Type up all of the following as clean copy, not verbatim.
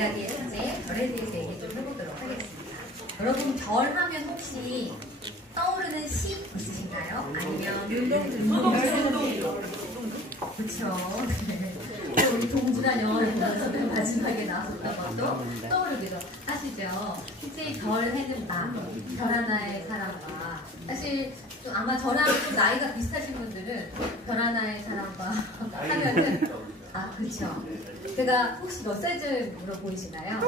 이야기의 주제 별에 대해서 얘기 좀 해보도록 하겠습니다. 여러분 별 하면 혹시 떠오르는 시 있으신가요? 아니면 그렇죠. 우리 동준한 영화를 보면서 마지막에 나왔었던 것도 떠오르기도 하시죠. 실제 별 해는 밤, 별 하나의 사람과 사실 좀 아마 저랑 좀 나이가 비슷하신 분들은 별 하나의 사람과 하면은 그렇죠. 제가 혹시 몇 살쯤 물어보이시나요?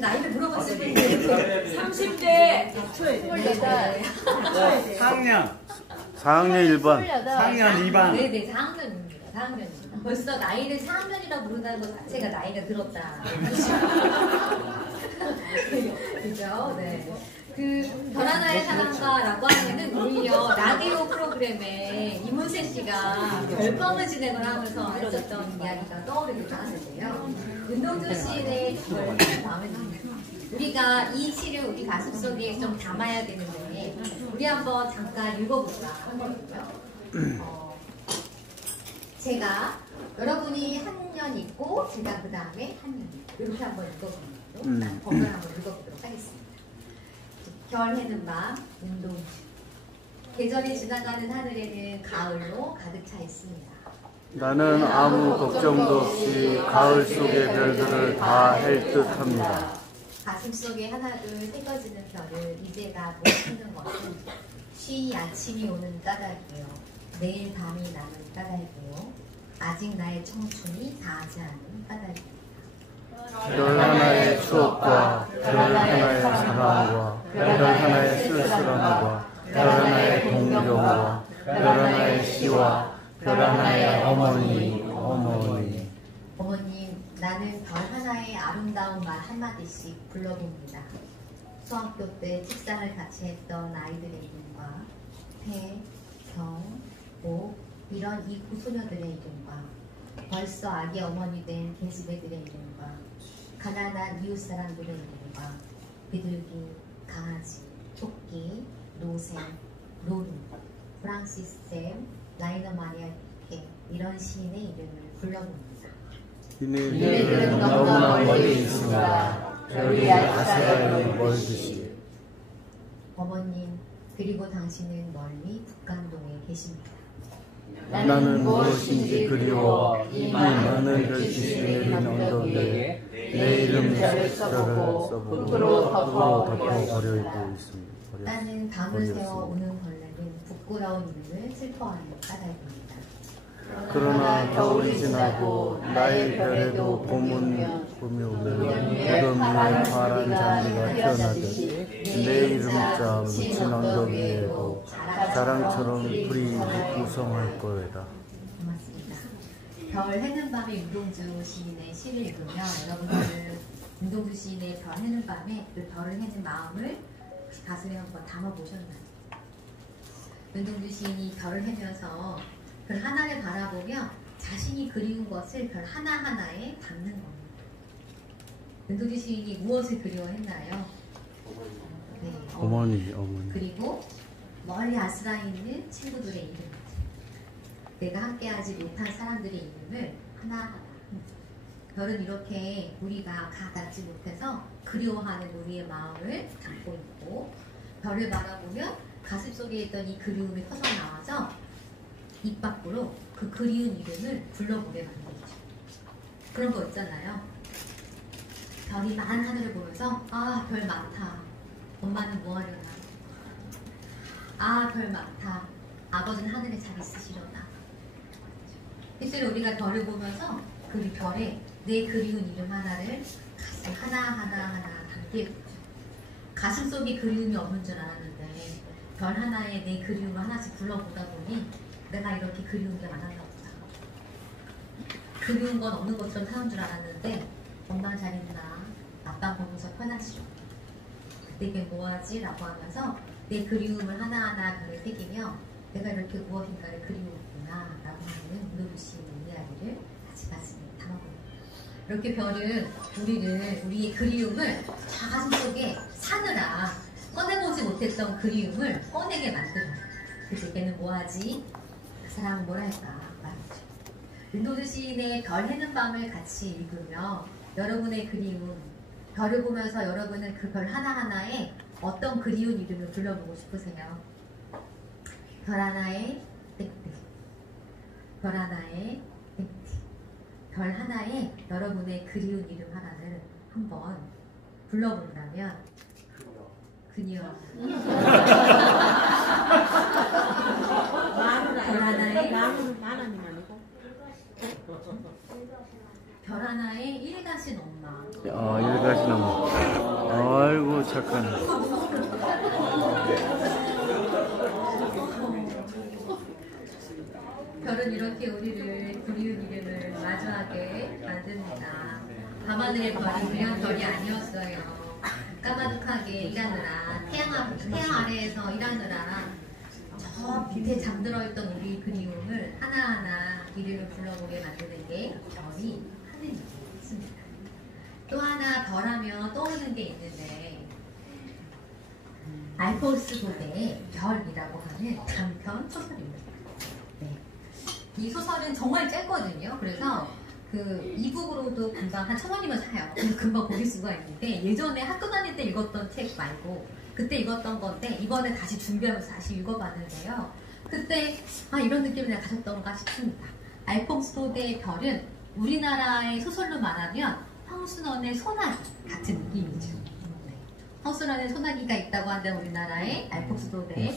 나이를 물어보실 분이 30대 24살 4학년 1반 4학년 2반 네네 4학년입니다. 4학년입니다. 벌써 나이를 4학년이라고 부른다는 것 자체가 나이가 들었다. 그죠? 네. 별 하나의 사람과라고 하면은 오히려 라디오 프로그램에 이문세 씨가 별밤을 진행을 하면서 했었던 이야기가 떠오르기도 하는데요. 윤동주 시인의 별밤은 우리가 이 시를 우리 가슴 속에 좀 담아야 되는데 우리 한번 잠깐 읽어볼까 하거든요. 제가 여러분이 한 년 있고 제가 그 다음에 한 년 이렇게 한번 읽어보는 번을 한번 읽어보도록 하겠습니다. 별 해는 밤, 윤동주. 계절이 지나가는 하늘에는 가을로 가득 차 있습니다. 나는 아무 걱정도 없이 가을 속의 별들을 다 할 듯합니다. 가슴 속에 하나둘 새겨지는 별을 이제가 못 찾는 것은 쉬 아침이 오는 까닭이요. 내일 밤이 남은 까닭이요. 아직 나의 청춘이 다하지 않은 까닭입니다. 별 하나의 추억과 별 하나의 사랑과 별 하나의 쓸쓸함과 별 하나의 동경과 별 하나의 시와 별 하나의 어머니. 어머님, 나는 별 하나의 아름다운 말 한마디씩 불러봅니다. 수학교 때 책상을 같이 했던 아이들의 이름과 태, 경, 복 이런 이 구소녀들의 이름과 벌써 아기 어머니 된 계집애들의 이름과 가난한 이웃 사람들의 이름과 비둘기, 강아지, 토끼, 노새, 로루, 프랑시스쌤, 라이너 마리아 개 이런 시인의 이름을 불러봅니다. 이네들은 너무나 멀리 있습니다. 별이 아스라엘로 멀듯이. 어머님, 그리고 당신은 멀리 북간동에 계십니다. 나는 무엇인지 그리워 이 많은 별빛이 내린 언덕 위에 내 이름 별을 써보고 흙으로 덮어버려 있고 있습니다. 나는 밤을 새워 오는 벌레는 부끄러운 이름을 슬퍼하는 까닭입니다. 그러나 겨울이 지나고 나의 별에도 봄이 오면 무덤 위에 파란 잔디가 피어나듯 내 이름자 묻힌 언덕 위에도 자랑처럼 불이 우성할 거다. 고맙습니다. 별 해는 밤에 윤동주 시인의 시를 읽으면 여러분들은 윤동주 시인의 별 해는 밤에 그 별을 해는 마음을 가슴에 한번 담아보셨나요? 윤동주 시인이 별을 해면서 별 하나를 바라보며 자신이 그리운 것을 별 하나하나에 담는 겁니다. 윤동주 시인이 무엇을 그리워했나요? 네, 어머니. 그리고 멀리 아스라에 있는 친구들의 이름, 내가 함께하지 못한 사람들의 이름을 하나하나. 별은 이렇게 우리가 가닿지 못해서 그리워하는 우리의 마음을 담고 있고, 별을 바라보면 가슴 속에 있던 이 그리움이 터져나와서 입 밖으로 그 그리운 이름을 불러보게 만들죠. 그런 거 있잖아요. 별이 많은 하늘을 보면서 별 많다. 엄마는 뭐 하려나. 별 많다. 아버지는 하늘에 잘 있으시려나. 실제로 우리가 별을 보면서 그 별에 내 그리운 이름 하나를 가슴 하나하나 담게 되죠. 가슴 속에 그리움이 없는 줄 알았는데 별 하나에 내 그리움을 하나씩 불러보다 보니 내가 이렇게 그리운 게 많았나 보다. 그리운 건 없는 것처럼 사는 줄 알았는데 엄마 잘 있나, 아빠 보면서 편하시죠. 그때 이게 뭐하지? 라고 하면서 내 그리움을 하나하나 별을 새기며 내가 이렇게 무엇인가를 그리웠구나 라고 하는 윤동주 시인의 이야기를 같이 가슴에 담아봅니다. 이렇게 별은 우리의 그리움을 저 가슴 속에 사느라 꺼내보지 못했던 그리움을 꺼내게 만들어요. 그때는 뭐하지? 그 사람은 뭘 할까 말이죠. 윤동주 시인의 별 해는 밤을 같이 읽으며 여러분의 그리움, 별을 보면서 여러분은 그 별 하나하나에 어떤 그리운 이름을 불러보고 싶으세요? 별 하나에 땡땡, 별 하나에 땡땡, 별 하나에 여러분의 그리운 이름 하나를 한번 불러본다면 그녀 별 하나에 별 하나에 일가신 엄마. 일가신 엄마. 아이고 착한. 별은 이렇게 우리를 그리운 이름을 마주하게 만듭니다. 밤하늘의 별이 그냥 별이 아니었어요. 까마득하게 일하느라 태양 아래에서 일하느라 저 밑에 잠들어 있던 우리 그리움을 하나하나 이름을 불러보게 만드는 게 별이 하는 일이었습니다. 또 하나 별하면 떠오르는 게 있는데 알포스 고대의 별이라고 하는 단편 소설입니다. 네. 이 소설은 정말 짧거든요. 그래서 그 이북으로도 금방 한 1,000원이면 사요. 그래서 금방 보실 수가 있는데 예전에 학교 다닐 때 읽었던 책 말고 그때 읽었던 건데 이번에 다시 준비하면서 다시 읽어봤는데요. 그때 이런 느낌을 내가 가졌던가 싶습니다. 알퐁스 도데의 별은 우리나라의 소설로 말하면 황순원의 소나기 같은 느낌이죠. 네. 황순원의 소나기가 있다고 한다면 우리나라에 알퐁스 도데의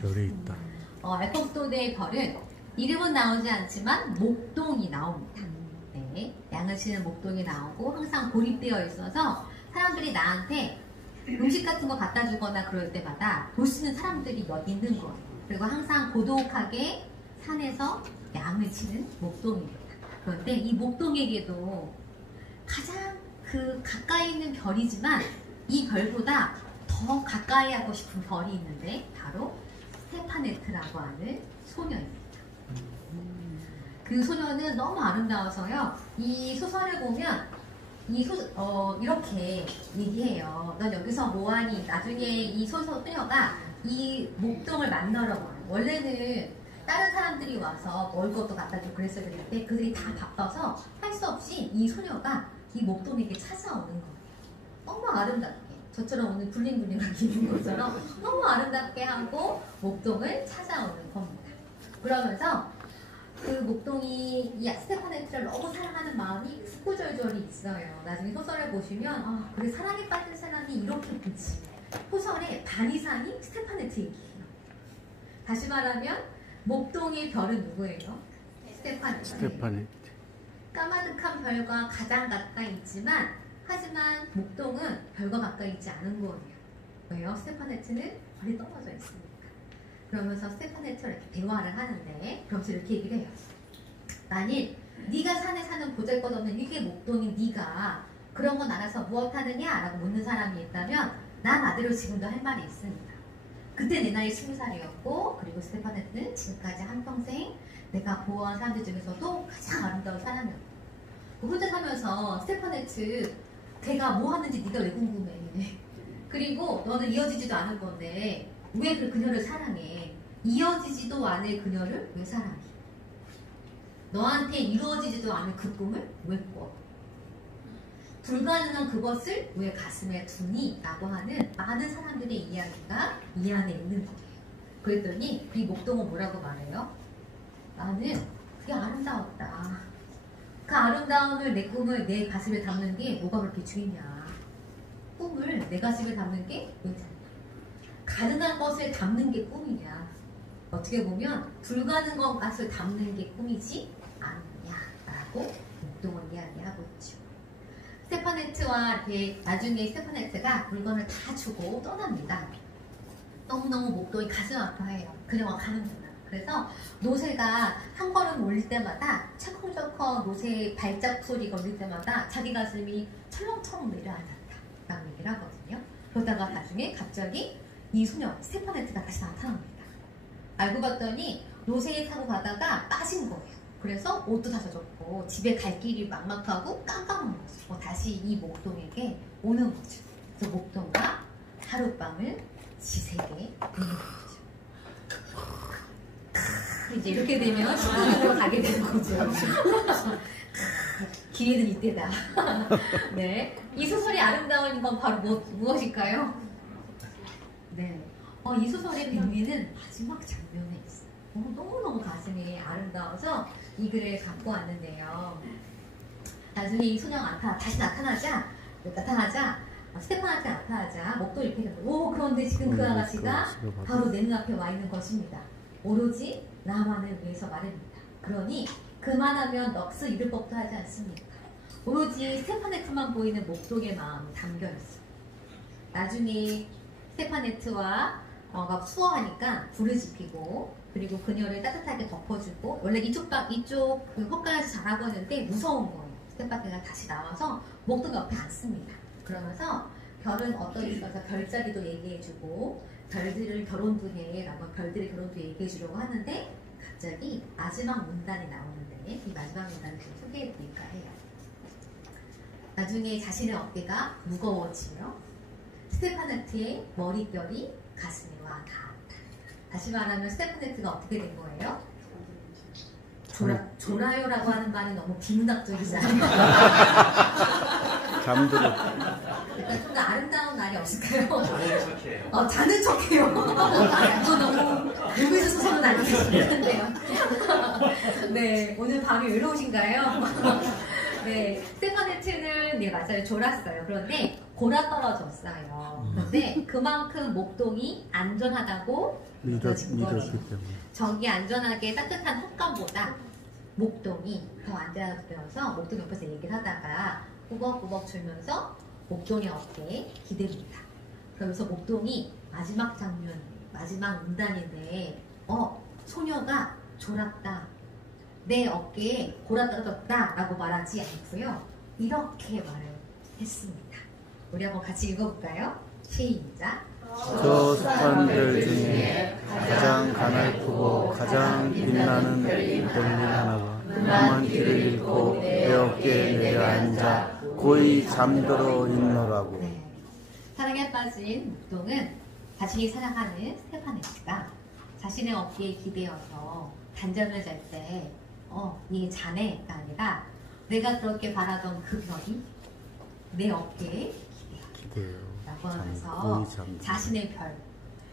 별이 있다. 알퐁스 도데의 별은 이름은 나오지 않지만 목동이 나옵니다. 네, 양을 치는 목동이 나오고 항상 고립되어 있어서 사람들이 나한테 음식 같은 거 갖다 주거나 그럴 때마다 볼 수 있는 사람들이 몇 있는 거예요. 그리고 항상 고독하게 산에서 양을 치는 목동입니다. 그런데 이 목동에게도 가장 그 가까이 있는 별이지만 이 별보다 더 가까이 하고 싶은 별이 있는데 바로 스테파네트라고 하는 소녀입니다. 그 소녀는 너무 아름다워서요. 이 소설을 보면 이렇게 얘기해요. 넌 여기서 뭐하니? 나중에 이 소녀가 이 목동을 만나러 와요. 원래는 다른 사람들이 와서 먹을 것도 갖다 주고 그랬어야 되는데 그들이 다 바빠서 할 수 없이 이 소녀가 이 목동에게 찾아오는 거예요. 너무 아름답게. 저처럼 오늘 블링블링하게 입은 것처럼 너무 아름답게 하고 목동을 찾아오는 겁니다. 그러면서 그 목동이 이 스테파네트를 너무 사랑하는 마음이 구구절절이 있어요. 나중에 소설을 보시면 그래 사랑에 빠진 사람이 이렇게 보지. 소설의 반 이상이 스테파네트 얘기예요. 다시 말하면 목동의 별은 누구예요? 스테파네트. 까마득한 별과 가장 가까이 있지만 하지만 목동은 별과 가까이 있지 않은 거예요. 왜요? 스테파네트는 별이 떨어져 있습니다. 그러면서 스테파네트와 이렇게 대화를 하는데 그러면서 이렇게 얘기를 해요. 만일 네가 산에 사는 보잘것없는 이게 목동인 네가 그런 건 알아서 무엇 하느냐? 라고 묻는 사람이 있다면 난 나대로 지금도 할 말이 있습니다. 그때 내 나이 20살이었고 그리고 스테파네트는 지금까지 한평생 내가 보호한 사람들 중에서도 가장 아름다운 사람이었고 혼자 살면서 스테파네트 걔가 뭐 하는지 네가 왜 궁금해. 그리고 너는 이어지지도 않을 건데 왜 그 그녀를 사랑해? 이어지지도 않을 그녀를 왜 사랑해? 너한테 이루어지지도 않을 그 꿈을 왜 꿔? 불가능한 그것을 왜 가슴에 두니? 라고 하는 많은 사람들의 이야기가 이 안에 있는 거예요. 그랬더니 이 목동은 뭐라고 말해요? 나는 그게 아름다웠다. 그 아름다움을 내 꿈을 내 가슴에 담는 게 뭐가 그렇게 중요냐? 꿈을 내 가슴에 담는 게 왜 중요냐? 가능한 것을 담는 게 꿈이냐? 어떻게 보면 불가능한 것을 담는 게 꿈이지 않느냐라고 목동은 이야기하고 있죠. 스테파네트와 이렇게 나중에 스테파네트가 물건을 다 주고 떠납니다. 너무너무 목동이 가슴 아파해요. 그녀가 가는구나. 그래서 노새가 한 걸음 올릴 때마다 철컹철컹 노새 발작 소리가 울릴 때마다 자기 가슴이 철렁철렁 내려앉았다 라는 얘기를 하거든요. 그러다가 나중에 갑자기 이 소녀 스테파네트가 다시 나타납니다. 알고 봤더니 노새에 타고 가다가 빠진 거예요. 그래서 옷도 다 젖었고 집에 갈 길이 막막하고 깜깜한 거죠. 다시 이 목동에게 오는 거죠. 그래서 목동과 하룻밤을 지새게 되는 거죠. 이제 이렇게 되면 19년으로 가게 되는 거죠. 기회는 이때다. 네. 이 소설이 아름다운 건 바로 무엇일까요? 네. 이 소설의 백미는 마지막 장면에 있어요. 너무너무 가슴이 아름다워서 이 글을 갖고 왔는데요. 나중에 이 소녀가 다시 나타나자 스테판한테 나타나자 목도 이렇게 되고 그런데 지금 그 아가씨가 바로 내 눈앞에 와 있는 것입니다. 오로지 나만을 위해서 말입니다. 그러니 그만하면 넋을 잃을 법도 하지 않습니까? 오로지 스테파네트만 보이는 목동의 마음이 담겨있어요. 나중에 스테파네트와 수어하니까 불을 지피고 그리고 그녀를 따뜻하게 덮어주고 원래 이쪽 그 헛간에서 자라고 하는데 무서운 거예요. 스테파네트가 다시 나와서 목동 옆에 앉습니다. 그러면서 별은 어떠 있어서 별자리도 얘기해주고 별들을 결혼도 해 라고 별들의 결혼도 얘기해주려고 하는데 갑자기 마지막 문단이 나오는데 이 마지막 문단을 좀 소개해드릴까 해요. 나중에 자신의 어깨가 무거워지며 스테파네트의 머릿결이 가슴에 와 닿았다. 다시 말하면 스테파네트가 어떻게 된 거예요? 졸아요라고 하는 말이 너무 비문학적이잖아요. 잠들어. 그러니까 좀 더 아름다운 말이 없을까요? 자는 척해요. 너무 여기서 소설은 아니겠는데요. 네, 오늘 밤이 외로우신가요? 네, 스테파네트는 네 맞아요 졸았어요. 그런데 골아 떨어졌어요. 그런데 그만큼 목동이 안전하다고 믿어진 거예요. 저기 안전하게 따뜻한 헛간보다 목동이 더 안전하다면서 목동 옆에서 얘기를 하다가 꾸벅꾸벅 졸면서 목동의 어깨에 기댑니다. 그러면서 목동이 마지막 장면, 마지막 문단인데 소녀가 졸았다. 내 어깨에 골아 떨어졌다 라고 말하지 않고요. 이렇게 말을 했습니다. 우리 한번 같이 읽어볼까요? 시작. 저 스탄들 중에 가장 가냘프고 가장 빛나는 별이 하나가 험한 길을 잃고 내 어깨에 내려앉아 고이 잠들어 있노라고. 네. 사랑에 빠진 목동은 자신이 사랑하는 스테파네트가 자신의 어깨에 기대어서 단잠을 잘 때 이 자네가 아니라 내가 그렇게 바라던 그 별이 내 어깨에 기대어 라고 하면서 자신의 별,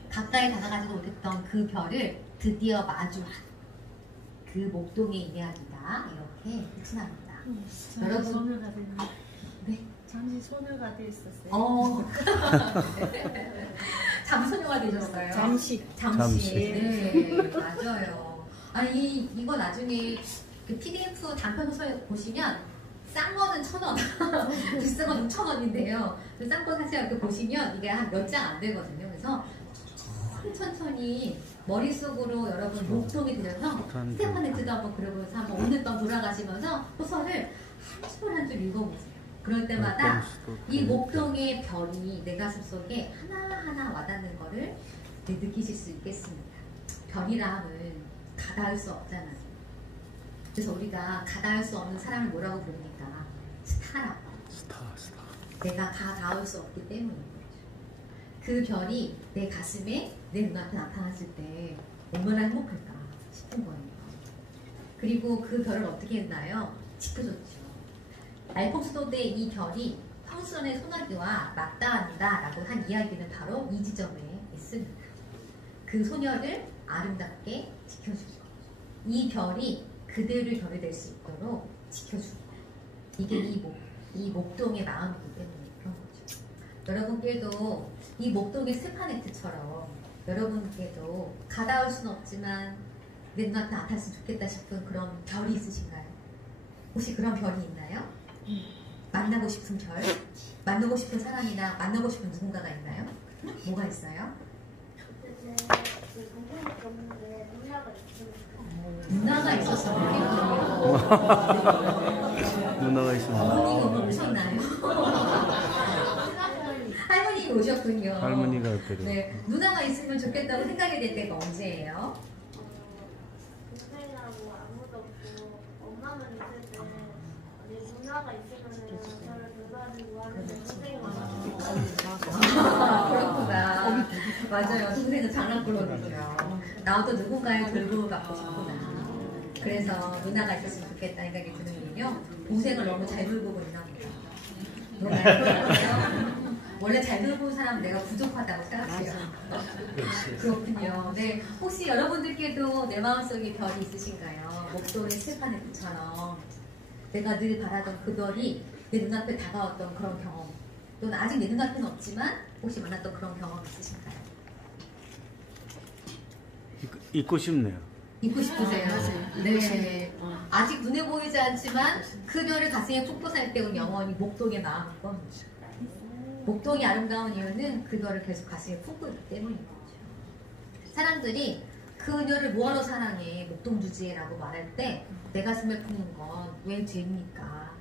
가까이 다가가지도 못했던 그 별을 드디어 마주한 그 목동의 이야기다. 이렇게 끝이 납니다. 여러분 소녀가 됐네. 네? 잠시 소녀가 돼 있었어요. 잠시 소녀가 되셨어요. 잠시. 네, 맞아요. 아니 이거 나중에 그 PDF 단편 소설 보시면 싼 거는 1,000원, 비싼 건 6,000원인데요. 싼 거 사실 이렇게 보시면 이게 한 몇 장 안 되거든요. 그래서 천천히 머릿속으로 여러분 목동이 들여서 스테파네트도 한번 그려보면서 한번 오늘 밤 돌아가시면서 소설을 한 줄 한 줄 읽어보세요. 그럴 때마다 이 목동의 별이 내 가슴 속에 하나하나 와닿는 거를 느끼실 수 있겠습니다. 별이라 함은 가닿을 수 없잖아요. 그래서 우리가 가닿을 수 없는 사람을 뭐라고 부릅니까? 스타라고. 스타. 내가 가닿을 수 없기 때문인 거죠. 그 별이 내 가슴에 내 눈앞에 나타났을 때 얼마나 행복할까 싶은 거예요. 그리고 그 별을 어떻게 했나요? 지켜줬죠. 알퐁소 대 이 별이 황수연의 소나기와 맞닿았다 라고 한 이야기는 바로 이 지점에 있습니다. 그 소녀를 아름답게 지켜주고 이 별이 그대를 별이 될 수 있도록 지켜주고 이게 이 목동의 마음이기 때문에 그런 거죠. 여러분께도 이 목동의 스테파네트처럼 여러분께도 가닿을 수는 없지만 내 눈앞에 나타났으면 좋겠다 싶은 그런 별이 있으신가요? 혹시 그런 별이 있나요? 만나고 싶은 별? 만나고 싶은 사람이나 만나고 싶은 누군가가 있나요? 뭐가 있어요? 누나가 있었어요. 누나가 있었나? 어머니가 오늘 오셨나요? 할머니가 오셨군요. 할머니가 그래요. 네, 누나가 있으면 좋겠다고 생각이 될 때가 언제예요? 동생하고 아무도 없고 엄마만 있을 때 누나가 있으면 저를 돌봐주고 하는데 동생이 그렇구나. 맞아요. 동생은 장난꾸러기죠. 나도 누군가의 돌봄을 받고 싶구나. 그래서 누나가 있었으면 좋겠다 생각이 드는 거는요. 고생을 너무 잘 돌보고 있나 보다. 너무 잘 돌보고요. 원래 잘 돌보는 사람은 내가 부족하다고 생각해요. 그렇군요. 네, 혹시 여러분들께도 내 마음속에 별이 있으신가요? 목도의 칠판의 빛처럼 내가 늘 바라던 그 별이 내 눈앞에 다가왔던 그런 경험, 또는 아직 내 눈앞에는 없지만 혹시 만났던 그런 경험 있으신가요? 잊고 싶네요. 잊고 싶으세요? 네. 아직 눈에 보이지 않지만 그 별을 가슴에 품고 살 때는 영원히 목동의 마음일 겁니다. 목동이 아름다운 이유는 그 별을 계속 가슴에 품고 있기 때문인 거죠. 사람들이 그녀를 뭐하러 사랑해 목동주지라고 말할 때 내 가슴에 품는 건 왜 죄입니까?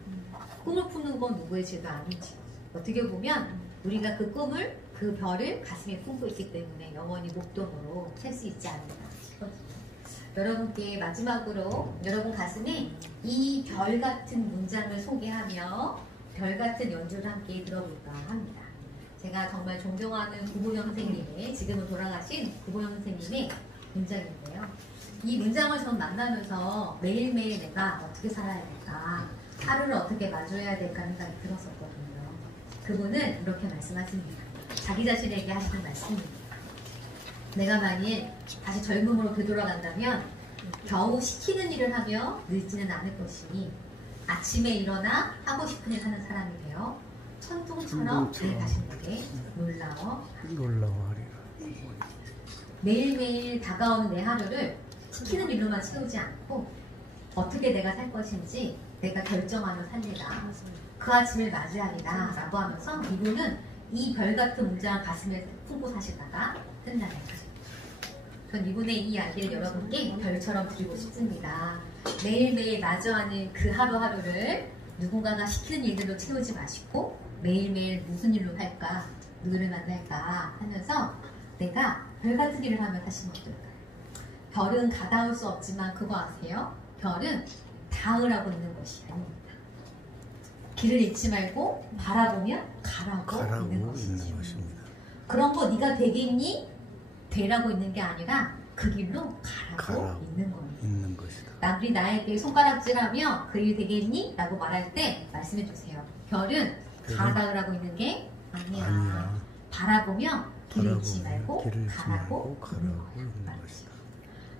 꿈을 품는 건 누구의 죄도 아니지. 어떻게 보면 우리가 그 꿈을, 그 별을 가슴에 품고 있기 때문에 영원히 목동으로 살 수 있지 않을까 싶거든요. 여러분께 마지막으로 여러분 가슴에 이 별 같은 문장을 소개하며 별 같은 연주를 함께 들어볼까 합니다. 제가 정말 존경하는 구보영 선생님의, 지금은 돌아가신 구보영 선생님의 문장인데요. 이 문장을 저는 만나면서 매일매일 내가 어떻게 살아야 될까, 하루를 어떻게 마주해야 될까 생각이 들었었거든요. 그분은 이렇게 말씀하십니다. 자기 자신에게 하시는 말씀입니다. 내가 만일 다시 젊음으로 되돌아간다면 겨우 시키는 일을 하며 늙지는 않을 것이니 아침에 일어나 하고 싶은 일 하는 사람이 되어 천둥처럼 내 자신에게 놀라워하리라. 매일매일 다가오는 내 하루를 시키는 일로만 채우지 않고 어떻게 내가 살 것인지 내가 결정하며 살리라. 그 아침을 맞이하리라 라고 하면서 이분은 이 별 같은 문장을 가슴에 품고 사시다가 끝나는 거죠. 전 이분의 이 이야기를 여러분께 별처럼 드리고 싶습니다. 매일매일 마주하는 그 하루하루를 누군가가 시키는 일들로 채우지 마시고 매일매일 무슨 일로 할까, 누구를 만날까 하면서 내가 별 같은 일을 하며 사시면 어떨까요? 별은 가다울 수 없지만 그거 아세요? 별은 닿으라고 있는 것이 아닙니다. 길을 잃지 말고 바라보며 가라고 있는 것입니다. 그런 거 네가 되겠니? 되라고 있는 게 아니라 그 길로 가라고 있는 것이다. 남들이 나에게 손가락질하며 그 일 되겠니? 라고 말할 때 말씀해 주세요. 별은 가라고 있는 게 아니야. 바라보며 길을 잃지 말고 가라고 있는 것이다.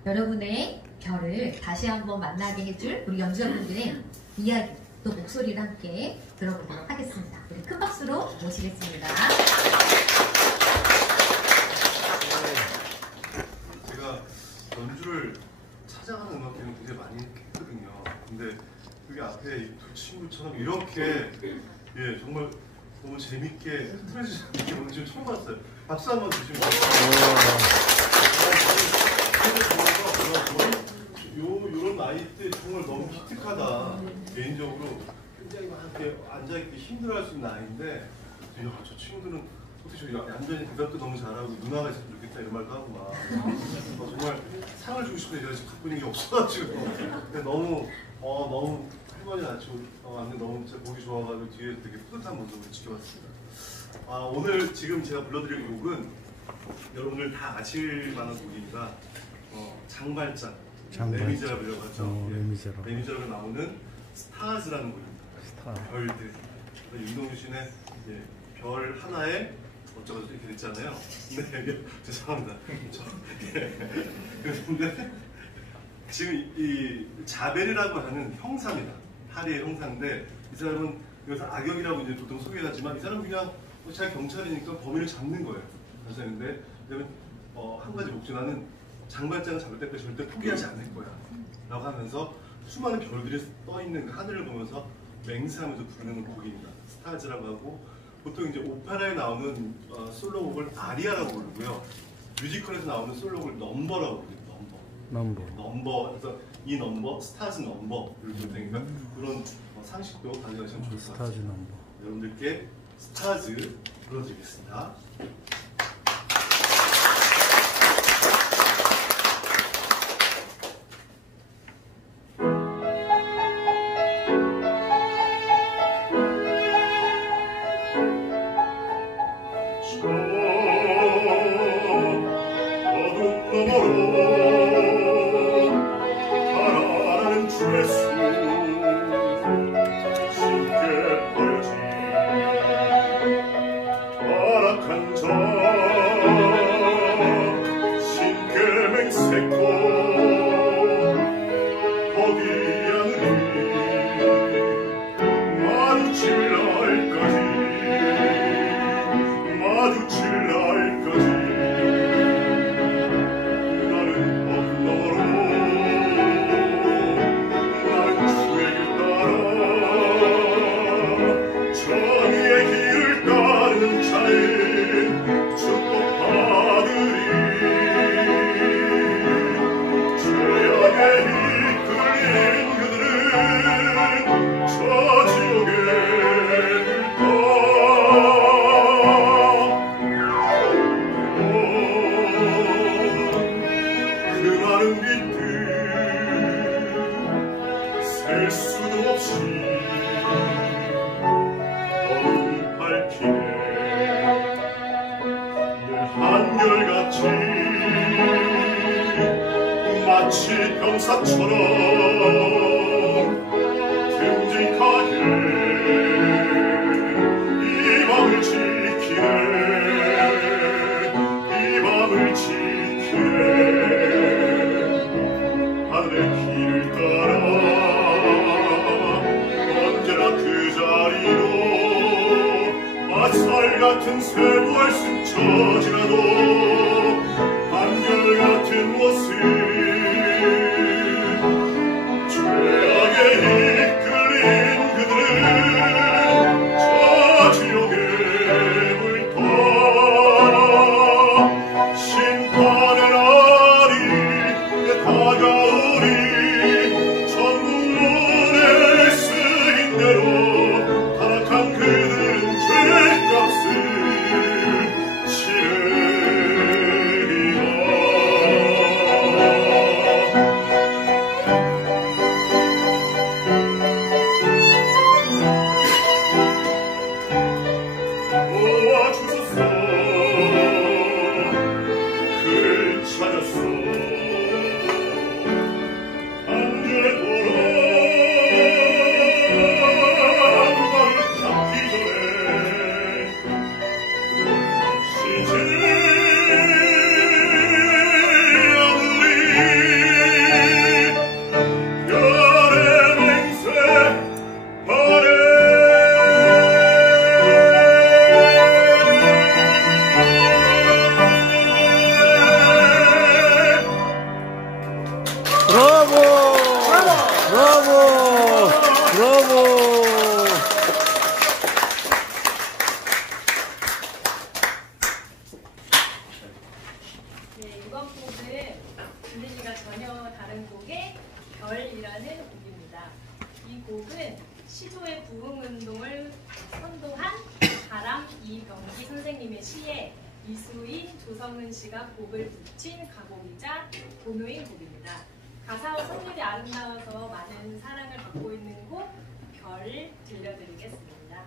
여러분의 별을 다시 한번 만나게 해줄 우리 연주자분들의 이야기 또 목소리를 함께 들어보도록 하겠습니다. 우리 큰 박수로 모시겠습니다. 제가 연주를 찾아가는 음악회는 굉장히 많이 했거든요. 근데 여기 앞에 두 친구처럼 이렇게 정말 너무 재밌게 흐트러지지 않게 오늘 지금 처음 봤어요. 박수 한번 주시면 요런 나이 때 정말 너무 기특하다. 개인적으로 굉장히 막 이렇게 앉아있기 힘들어할 수 있는 나이인데 저 친구들은 어떻게 저 얌전히 대답도 너무 잘하고 누나가 있으면 좋겠다 이런 말도 하고 막 정말 상을 주고 싶은데 제가 지금 갖고 있는 게 없어가지고 근데 너무 할머니 같이 왔는데 너무 진짜 보기 좋아가지고 뒤에 되게 뿌듯한 모습을 지켜봤습니다. 오늘 지금 제가 불러드릴 곡은 여러분들 다 아실 만한 곡입니다. 장발장, 레미제라블이라고 하죠. 레미제라블에 나오는 스타즈라는 곡입니다. 별들. 윤동주 씨의 별 하나에 어쩌고 이렇게 됐잖아요. 네, 죄송합니다. 그런데 지금 이 자벨이라고 하는 형사입니다. 하리의 형사인데 이 사람은 여기서 악역이라고 이제 보통 소개하지만 이 사람은 그냥 잘 경찰이니까 범인을 잡는 거예요. 근데 한 가지 목표, 나는 장발장을 잡을 때까지 절대 포기하지 않을 거야 라고 하면서 수많은 별들이 떠있는 그 하늘을 보면서 맹세하면서 부르는 곡입니다. 스타즈라고 하고 보통 이제 오페라에 나오는 솔로곡을 아리아라고 부르고요. 뮤지컬에서 나오는 솔로곡을 넘버라고 부릅니다. 넘버. 그래서 이 넘버, 스타즈 넘버 이렇게 부르니까 그런 상식도 가져가시면 좋을 것 같아요. 스타즈 넘버. 여러분들께 스타즈 불러드리겠습니다. 바라는 주의 수 천사처럼 듬직하게 이 밤을 지키네 이 밤을 지키네 하늘의 길을 따라 언제나 그 자리로 쌀같은 세월 스쳐지나도 한결같은 모습 죄악에 이끌린 그들은 저 지옥의 물터 심판의 날이 다가오리 천문에 쓰인 대로 타락한 그들은 죄값을 치르리라. 도와주소서 그를 찾았소 안되도록 나를 잡기 전에 시체를 아무리 별의 맹세하네 브라보! 브라보! 브라보! 네, 이번 곡은 분위기가 전혀 다른 곡의 별이라는 곡입니다. 이 곡은 시조의 부흥운동을 선도한 가람 이병기 선생님의 시에 이수인, 조성은 씨가 곡을 붙인 가곡이자 동요인 곡입니다. 가사와 선율이 아름다워서 많은 사랑을 받고 있는 곡 별을 들려드리겠습니다.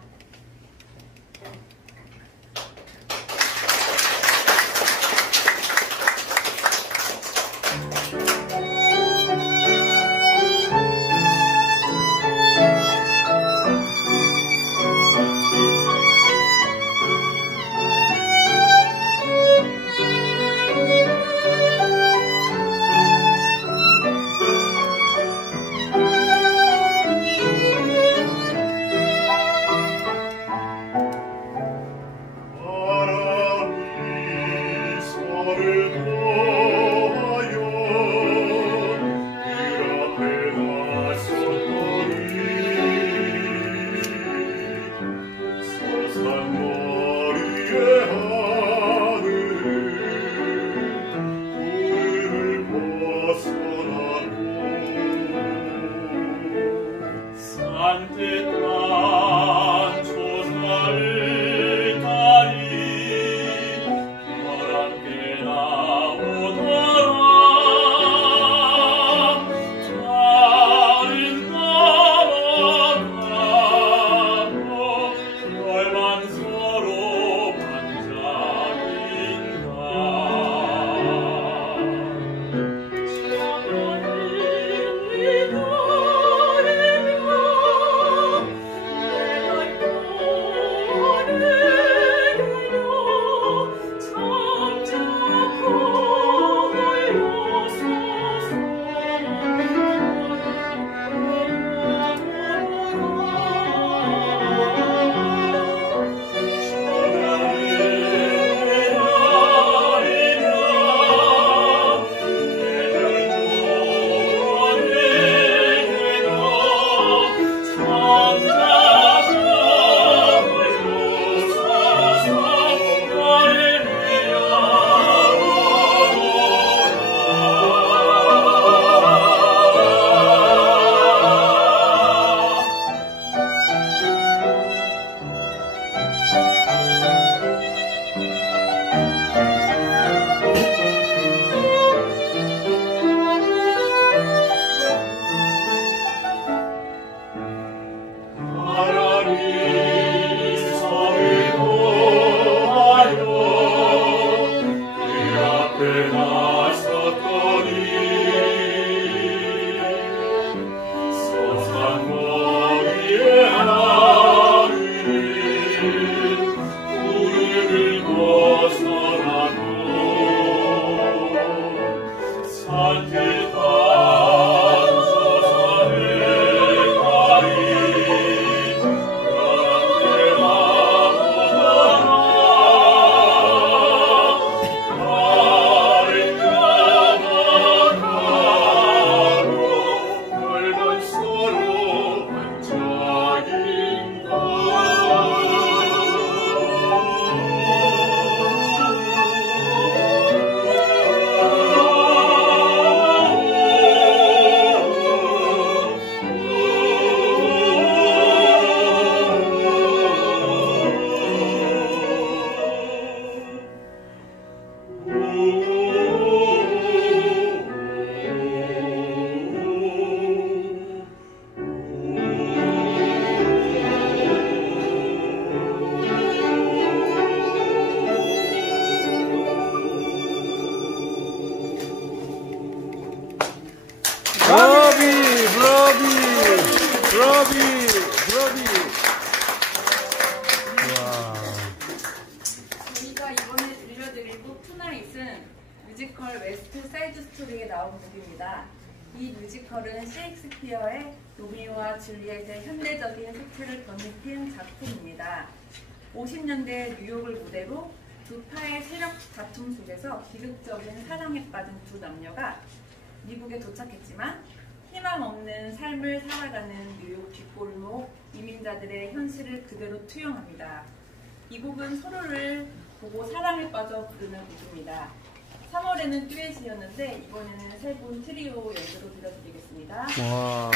바람이 서를 도하여 그 앞에 나섰더니 서산머리의 하늘은 구름을 벗어나고 산뜻한 초사를 따리 별함께 나오더라 다른 넘어가고 별만 서 브라비. 와. 저희가 이번에 들려드릴 곡 투나잇은 뮤지컬 웨스트 사이드 스토리에 나온 곡입니다. 이 뮤지컬은 셰익스피어의 로미오와 줄리엣의 현대적인 색채를 덧입힌 작품입니다. 50년대 뉴욕을 무대로 두 파의 세력 다툼 속에서 비극적인 사랑에 빠진 두 남녀가 미국에 도착했지만 희망 없는 삶을 살아가는 뉴욕 뒷골목 이민자들의 현실을 그대로 투영합니다. 이 곡은 서로를 보고 사랑에 빠져 부르는 곡입니다. 3월에는 듀엣이었는데 이번에는 세 분 트리오 연주로 들려드리겠습니다. 와.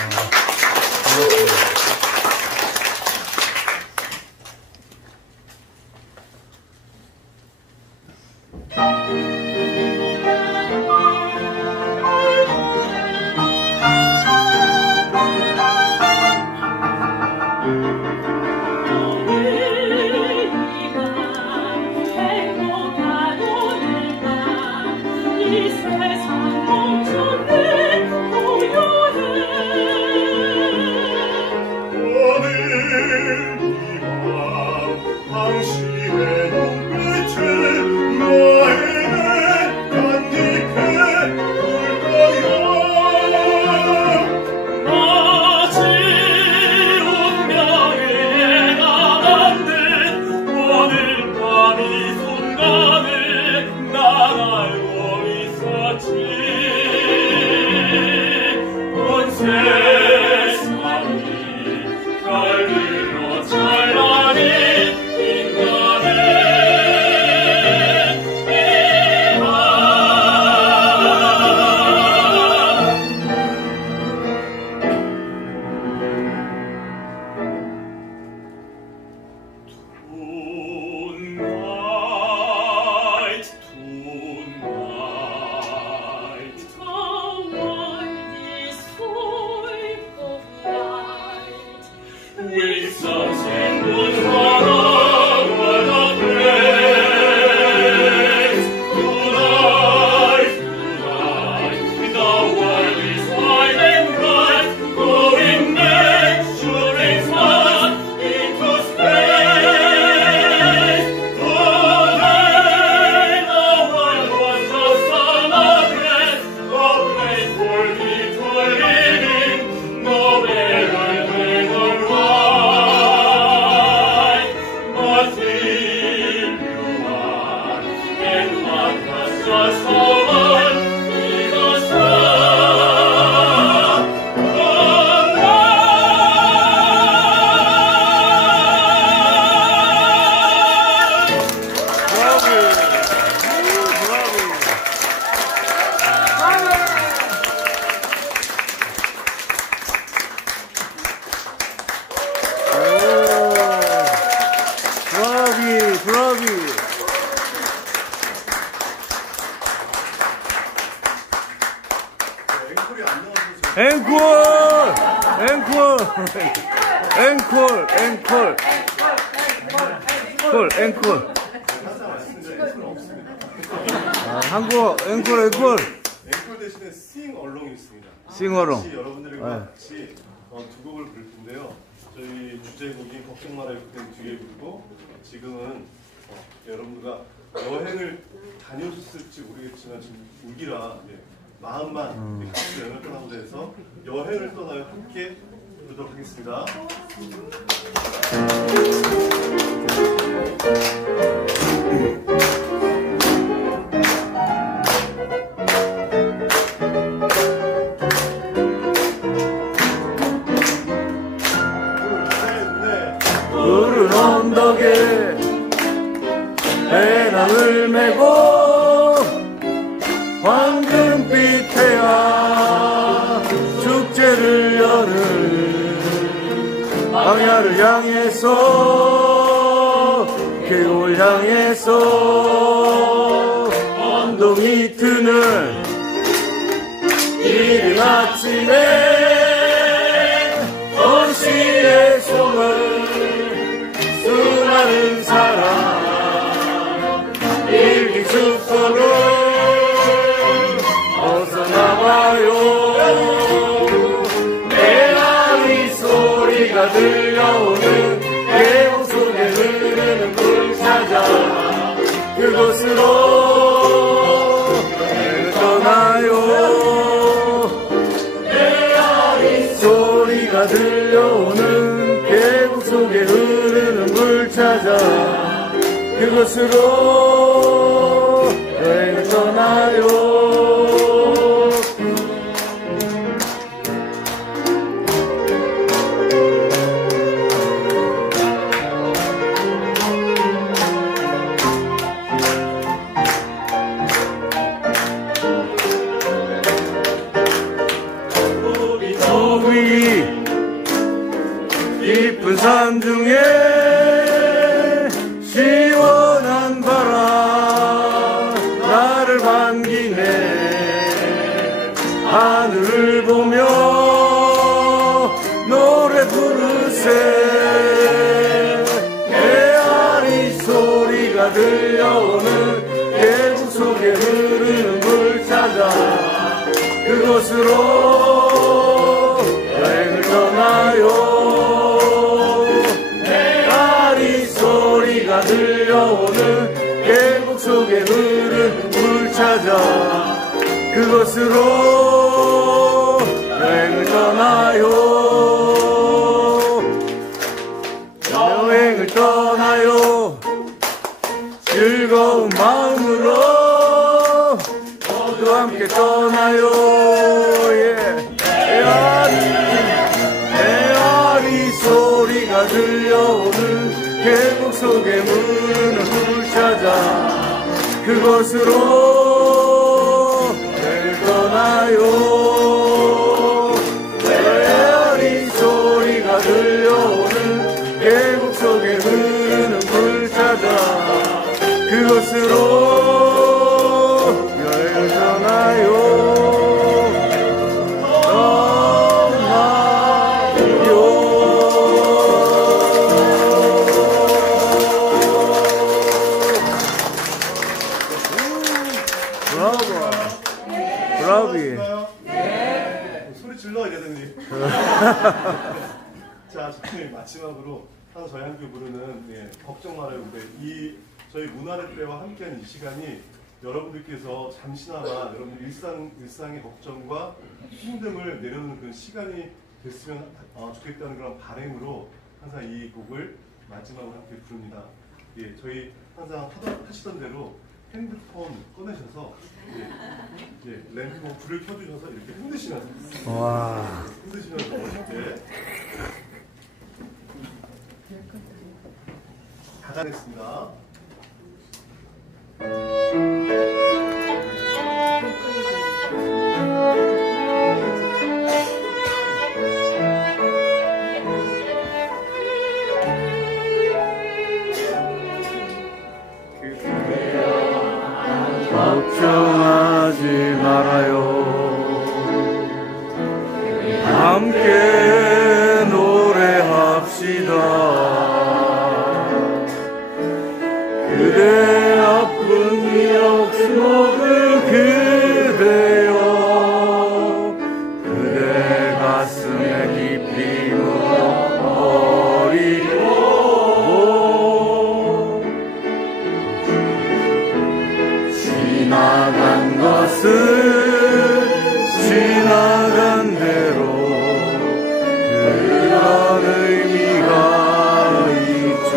앵콜. 한국어 앵콜. 앵콜 대신에 싱 얼롱이 있습니다. 싱 얼롱. 여러분들과 같이 두 곡을 부를 텐데요. 저희 주제곡인 걱정 말아요 그땐 뒤에 부르고, 지금은 여러분들과 여행을 다녀오셨을지 모르겠지만 지금 우기라 마음만 같이 여행을 떠나보자 해서 여행을 떠나요 함께 부르도록 하겠습니다. 푸른 언덕에 배낭을 메고 황금빛 태양 축제를 여는 광야를 향해서 계곡을 향해서 언덕이 트는 이른 아침에 도시의 소문 수많은 사람 일기 숲속을 어서 나와요 내 마음이 소 찾아 그곳으로 여행을 떠나요. 깊은 산 중에 시원한 바람 나를 반기네. 하늘을 보며 노래 부르세. 메아리 소리가 들려오는 계곡 속에 흐르는 물 찾아 그곳으로 여행을 떠나요. 소리가 들려오는 계곡 속에 흐르는 물 찾아 그곳으로 여행을 떠나요. 여행을 떠나요. 즐거운 마음으로 모두 함께 떠나요. 메아리 소리가 들려오는 계곡 속에 흐르는 물 찾아 그곳으로 여행을 떠나요. 메아리 소리가 들려오는 계곡 속에 흐르는 물 찾아 그곳으로 여행을 떠나요. 소리 질러 이래더니. 자, 저희 마지막으로 항상 저희 함께 부르는 걱정 말아요. 근데 이 저희 문화의 때와 함께한 이 시간이 여러분들께서 잠시나마 여러분 일상의 걱정과 힘듦을 내려놓는 그런 시간이 됐으면 좋겠다는 그런 바람으로 항상 이 곡을 마지막으로 함께 부릅니다. 예, 저희 항상 하시던 대로 핸드폰 꺼내셔서 램프 불을 켜주셔서 이렇게 흔드시면서 다 잘했습니다. 걱정하지 말아요. 함께 노래합시다. 그대 아픈 기억 속을 그대여 그대 가슴에 깊이 묻어버리고 지나간 것은 지나간 대로 그런 의미가 있죠.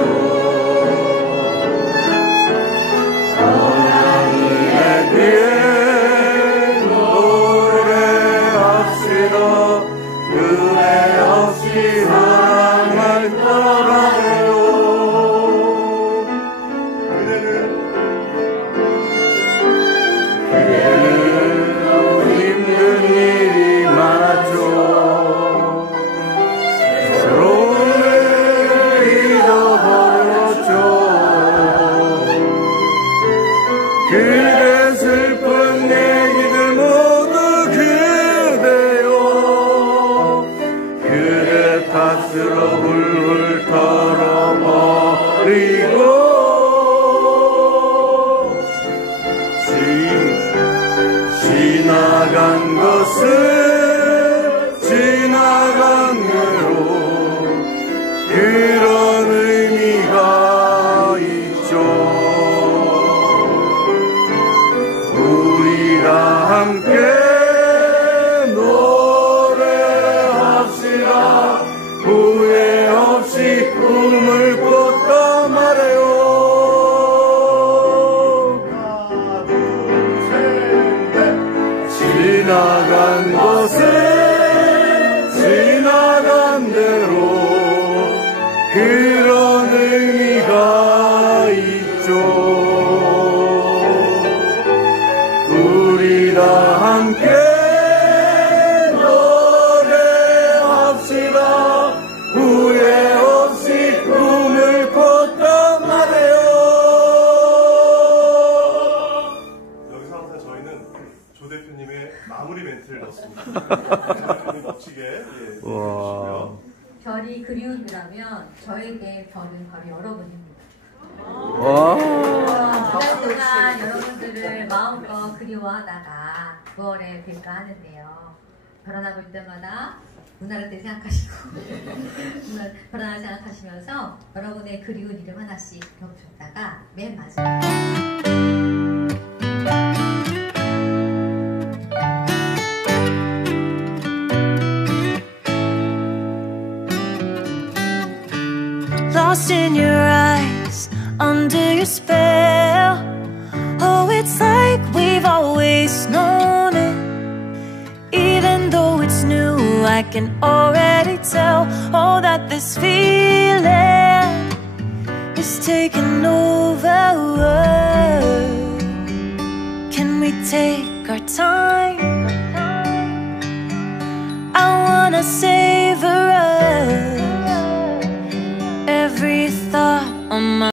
고향의 뒤에 멋지게 예, 와. 별이 그리움이라면 저에게 별은 바로 여러분입니다. 와. 두 달 동안 여러분들을 마음껏 그리워하다가 9월에 뵐까 하는데요. 별 하나 볼 때마다 누나를 때 생각하시고 별 하나 생각하시면서 여러분의 그리운 이름 하나씩 적어줬다가 맨 마지막에 Lost in your eyes, under your spell. Oh, it's like we've always known it. Even though it's new, I can already tell. Oh, that this feeling is taking over. Can we take our time? I wanna say